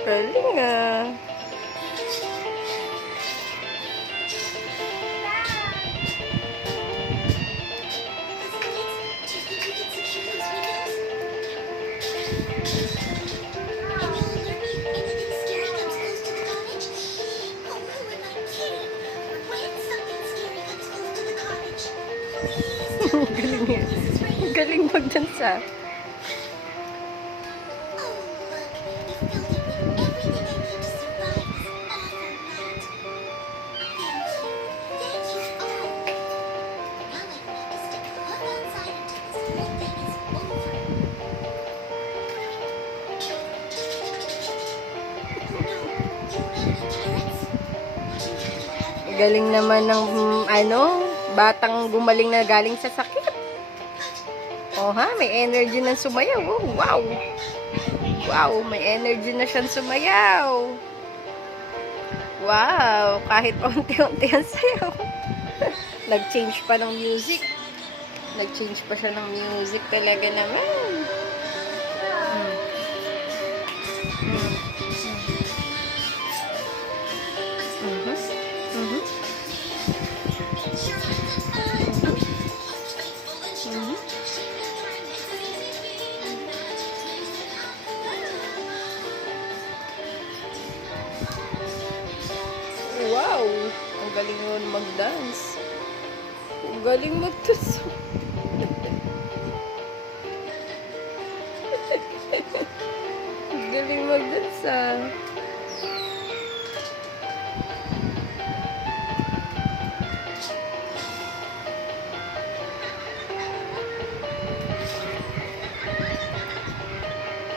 Galing ah. Galing yan. Galing magdansa. Galing naman ng batang gumaling na galing sa sakit. Oh ha, may energy ng sumayaw. Oh, wow. Wow, may energy na siyang sumayaw. Wow, kahit unti-unti ang sayaw. Nag-change pa ng music. Nag-change pa siya ng music talaga naman. Wow! Ang galing mo mag-dance. Ang galing mag-dance. Ang galing mag-dance ah.